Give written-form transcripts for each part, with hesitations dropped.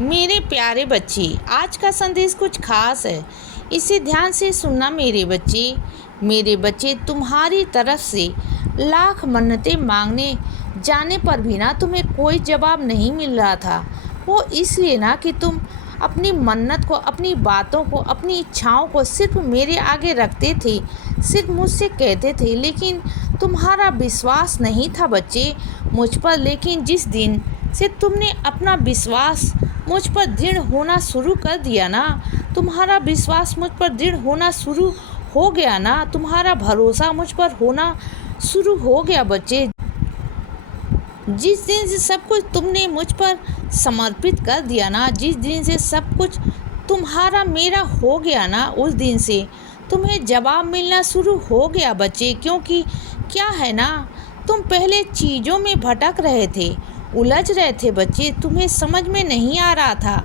मेरे प्यारे बच्चे, आज का संदेश कुछ खास है। इसे ध्यान से सुनना मेरे बच्चे। मेरे बच्चे, तुम्हारी तरफ से लाख मन्नतें मांगने जाने पर भी ना तुम्हें कोई जवाब नहीं मिल रहा था। वो इसलिए ना कि तुम अपनी मन्नत को, अपनी बातों को, अपनी इच्छाओं को सिर्फ मेरे आगे रखते थे, सिर्फ मुझसे कहते थे, लेकिन तुम्हारा विश्वास नहीं था बच्चे मुझ पर। लेकिन जिस दिन से तुमने अपना विश्वास मुझ पर दृढ़ होना शुरू कर दिया ना, तुम्हारा विश्वास मुझ पर दृढ़ होना शुरू हो गया ना, तुम्हारा भरोसा मुझ पर होना शुरू हो गया बच्चे। जिस दिन से सब कुछ तुमने मुझ पर समर्पित कर दिया ना, जिस दिन से सब कुछ तुम्हारा मेरा हो गया ना, उस दिन से तुम्हें जवाब मिलना शुरू हो गया बच्चे। क्योंकि क्या है ना, तुम पहले चीज़ों में भटक रहे थे, उलझ रहे थे बच्चे, तुम्हें समझ में नहीं आ रहा था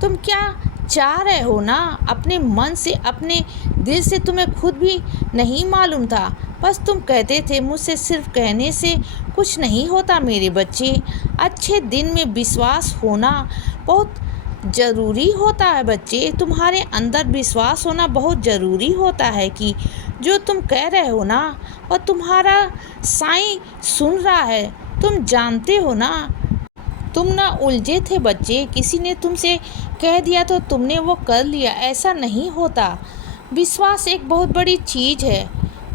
तुम क्या चाह रहे हो ना, अपने मन से, अपने दिल से तुम्हें खुद भी नहीं मालूम था। बस तुम कहते थे, मुझसे सिर्फ कहने से कुछ नहीं होता मेरे बच्चे। अच्छे दिन में विश्वास होना बहुत ज़रूरी होता है बच्चे। तुम्हारे अंदर विश्वास होना बहुत ज़रूरी होता है कि जो तुम कह रहे हो ना, और तुम्हारा साईं सुन रहा है। तुम जानते हो ना, तुम ना उलझे थे बच्चे, किसी ने तुमसे कह दिया तो तुमने वो कर लिया, ऐसा नहीं होता। विश्वास एक बहुत बड़ी चीज़ है।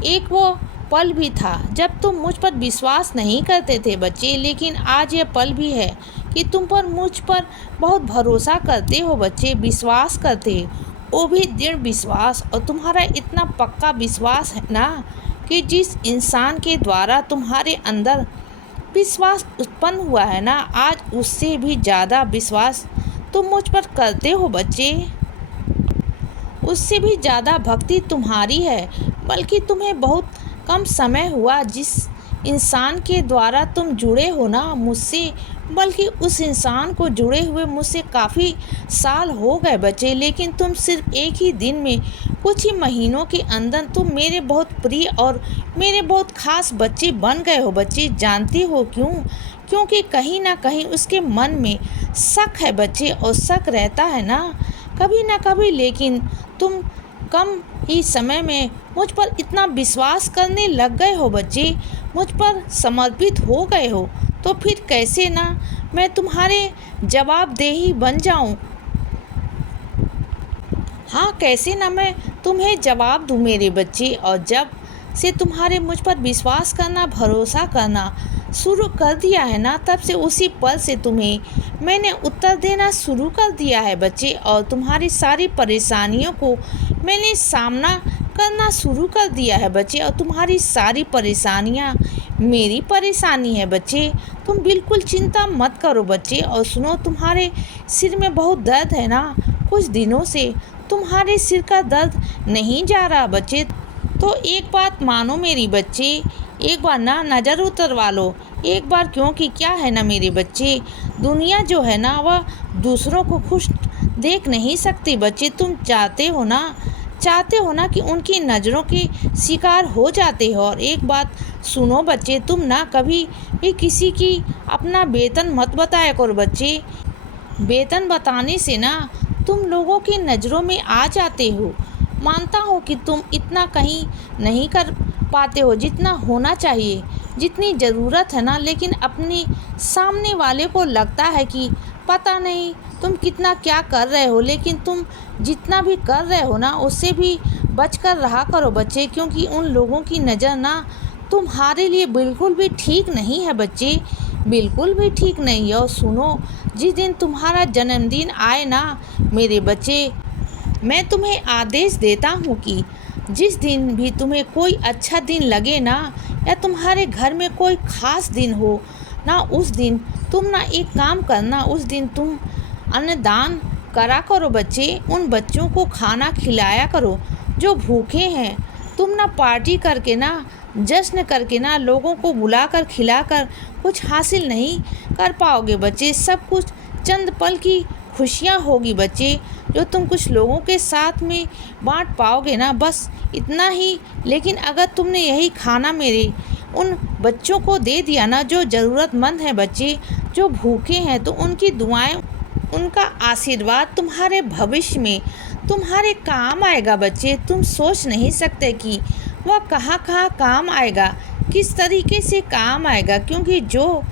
एक वो पल भी था जब तुम मुझ पर विश्वास नहीं करते थे बच्चे, लेकिन आज ये पल भी है कि तुम पर, मुझ पर बहुत भरोसा करते हो बच्चे, विश्वास करते, वो भी दृढ़ विश्वास। और तुम्हारा इतना पक्का विश्वास है ना कि जिस इंसान के द्वारा तुम्हारे अंदर विश्वास उत्पन्न हुआ है ना, आज उससे भी ज़्यादा विश्वास तुम मुझ पर करते हो बच्चे। उससे भी ज़्यादा भक्ति तुम्हारी है। बल्कि तुम्हें बहुत कम समय हुआ जिस इंसान के द्वारा तुम जुड़े हो ना मुझसे, बल्कि उस इंसान को जुड़े हुए मुझसे काफ़ी साल हो गए बच्चे। लेकिन तुम सिर्फ एक ही दिन में, कुछ ही महीनों के अंदर तुम मेरे बहुत प्रिय और मेरे बहुत खास बच्चे बन गए हो बच्चे। जानते हो क्यों? क्योंकि कहीं ना कहीं उसके मन में शक है बच्चे, और शक रहता है ना कभी। लेकिन तुम कम ही समय में मुझ पर इतना विश्वास करने लग गए हो बच्चे, मुझ पर समर्पित हो गए हो, तो फिर कैसे ना मैं तुम्हारे जवाबदेही बन जाऊं। हाँ, कैसे ना मैं तुम्हें जवाब दूं मेरे बच्चे। और जब से तुम्हारे मुझ पर विश्वास करना, भरोसा करना शुरू कर दिया है ना, तब से उसी पल से तुम्हें मैंने उत्तर देना शुरू कर दिया है बच्चे। और तुम्हारी सारी परेशानियों को मैंने सामना करना शुरू कर दिया है बच्चे। और तुम्हारी सारी परेशानियाँ मेरी परेशानी है बच्चे। तुम बिल्कुल चिंता मत करो बच्चे। और सुनो, तुम्हारे सिर में बहुत दर्द है ना, कुछ दिनों से तुम्हारे सिर का दर्द नहीं जा रहा बच्चे। तो एक बात मानो मेरी बच्चे, एक बार ना नज़र उतरवा लो एक बार। क्योंकि क्या है ना मेरे बच्चे, दुनिया जो है ना, वह दूसरों को खुश देख नहीं सकती बच्चे। तुम चाहते हो ना कि उनकी नज़रों के शिकार हो जाते हो। और एक बात सुनो बच्चे, तुम ना कभी भी किसी की अपना वेतन मत बताया करो बच्चे। वेतन बताने से ना तुम लोगों की नज़रों में आ जाते हो। मानता हूँ कि तुम इतना कहीं नहीं कर पाते हो जितना होना चाहिए, जितनी ज़रूरत है ना, लेकिन अपने सामने वाले को लगता है कि पता नहीं तुम कितना क्या कर रहे हो। लेकिन तुम जितना भी कर रहे हो ना, उससे भी बचकर रहा करो बच्चे। क्योंकि उन लोगों की नज़र ना तुम्हारे लिए बिल्कुल भी ठीक नहीं है बच्चे, बिल्कुल भी ठीक नहीं है। और सुनो, जिस दिन तुम्हारा जन्मदिन आए ना मेरे बच्चे, मैं तुम्हें आदेश देता हूँ कि जिस दिन भी तुम्हें कोई अच्छा दिन लगे ना, या तुम्हारे घर में कोई ख़ास दिन हो ना, उस दिन तुम ना एक काम करना, उस दिन तुम अन्नदान करा करो बच्चे। उन बच्चों को खाना खिलाया करो जो भूखे हैं। तुम ना पार्टी करके ना, जश्न करके ना, लोगों को बुलाकर खिलाकर कुछ हासिल नहीं कर पाओगे बच्चे। सब कुछ चंद पल की खुशियाँ होगी बच्चे, जो तुम कुछ लोगों के साथ में बांट पाओगे ना, बस इतना ही। लेकिन अगर तुमने यही खाना मेरे उन बच्चों को दे दिया ना, जो ज़रूरतमंद हैं बच्चे, जो भूखे हैं, तो उनकी दुआएं उनका आशीर्वाद तुम्हारे भविष्य में तुम्हारे काम आएगा बच्चे। तुम सोच नहीं सकते कि वह कहाँ कहाँ काम आएगा, किस तरीके से काम आएगा, क्योंकि जो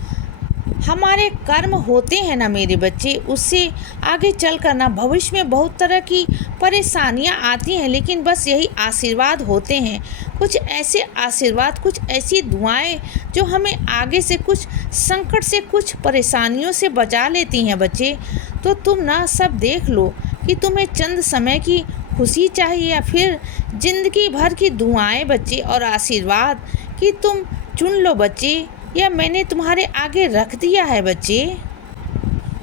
हमारे कर्म होते हैं ना मेरे बच्चे, उससे आगे चल कर ना भविष्य में बहुत तरह की परेशानियां आती हैं, लेकिन बस यही आशीर्वाद होते हैं। कुछ ऐसे आशीर्वाद, कुछ ऐसी दुआएं जो हमें आगे से कुछ संकट से, कुछ परेशानियों से बचा लेती हैं बच्चे। तो तुम ना सब देख लो कि तुम्हें चंद समय की खुशी चाहिए या फिर ज़िंदगी भर की दुआएं बच्चे और आशीर्वाद कि तुम चुन लो बच्चे, या मैंने तुम्हारे आगे रख दिया है बच्चे।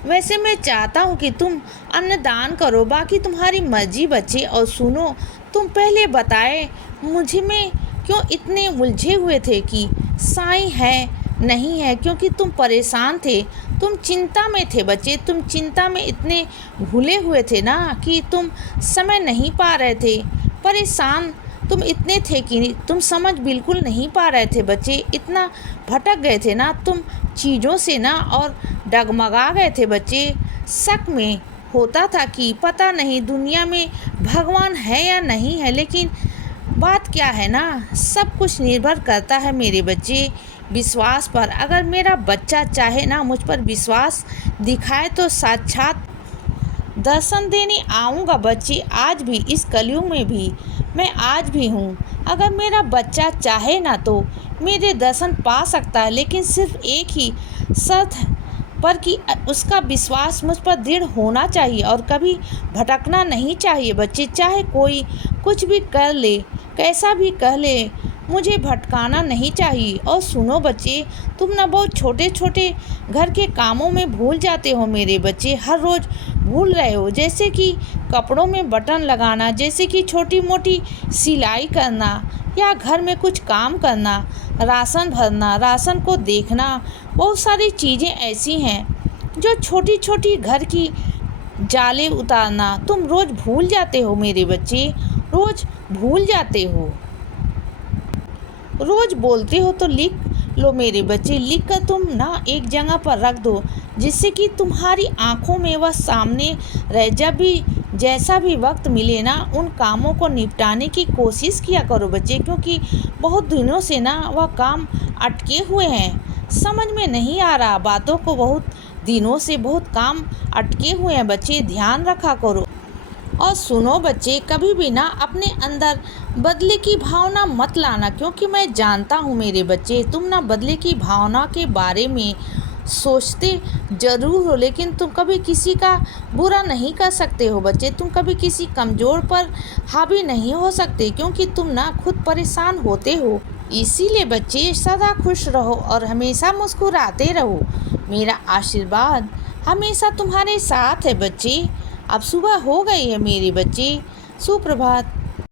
वैसे मैं चाहता हूँ कि तुम अन्नदान करो, बाकी तुम्हारी मर्जी बच्चे। और सुनो, तुम पहले बताए मुझे में क्यों इतने उलझे हुए थे कि साईं है नहीं है, क्योंकि तुम परेशान थे, तुम चिंता में थे बच्चे। तुम चिंता में इतने भूले हुए थे ना कि तुम समय नहीं पा रहे थे। परेशान तुम इतने थे कि तुम समझ बिल्कुल नहीं पा रहे थे बच्चे। इतना भटक गए थे ना तुम चीज़ों से ना, और डगमगा गए थे बच्चे। शक में होता था कि पता नहीं दुनिया में भगवान है या नहीं है, लेकिन बात क्या है ना, सब कुछ निर्भर करता है मेरे बच्चे विश्वास पर। अगर मेरा बच्चा चाहे ना मुझ पर विश्वास दिखाए तो साक्षात दर्शन देने आऊँगा बच्चे। आज भी इस कलयुग में भी मैं आज भी हूँ। अगर मेरा बच्चा चाहे ना तो मेरे दर्शन पा सकता है, लेकिन सिर्फ एक ही शर्त पर कि उसका विश्वास मुझ पर दृढ़ होना चाहिए और कभी भटकना नहीं चाहिए बच्चे। चाहे कोई कुछ भी कर ले, कैसा भी कह ले, मुझे भटकाना नहीं चाहिए। और सुनो बच्चे, तुम ना बहुत छोटे छोटे घर के कामों में भूल जाते हो मेरे बच्चे, हर रोज़ भूल रहे हो। जैसे कि कपड़ों में बटन लगाना, जैसे कि छोटी मोटी सिलाई करना, या घर में कुछ काम करना, राशन भरना, राशन को देखना। बहुत सारी चीज़ें ऐसी हैं जो छोटी छोटी घर की जाले उतारना तुम रोज़ भूल जाते हो मेरे बच्चे, रोज़ भूल जाते हो। रोज़ बोलते हो तो लिख लो मेरे बच्चे, लिख कर तुम ना एक जगह पर रख दो, जिससे कि तुम्हारी आंखों में वह सामने रह। जब भी जैसा भी वक्त मिले ना उन कामों को निपटाने की कोशिश किया करो बच्चे, क्योंकि बहुत दिनों से ना वह काम अटके हुए हैं। समझ में नहीं आ रहा बातों को, बहुत दिनों से बहुत काम अटके हुए हैं बच्चे, ध्यान रखा करो। और सुनो बच्चे, कभी भी ना अपने अंदर बदले की भावना मत लाना, क्योंकि मैं जानता हूँ मेरे बच्चे तुम ना बदले की भावना के बारे में सोचते ज़रूर हो, लेकिन तुम कभी किसी का बुरा नहीं कर सकते हो बच्चे। तुम कभी किसी कमज़ोर पर हावी नहीं हो सकते, क्योंकि तुम ना खुद परेशान होते हो। इसीलिए बच्चे सदा खुश रहो और हमेशा मुस्कुराते रहो। मेरा आशीर्वाद हमेशा तुम्हारे साथ है बच्चे। अब सुबह हो गई है मेरे बच्चे, सुप्रभात।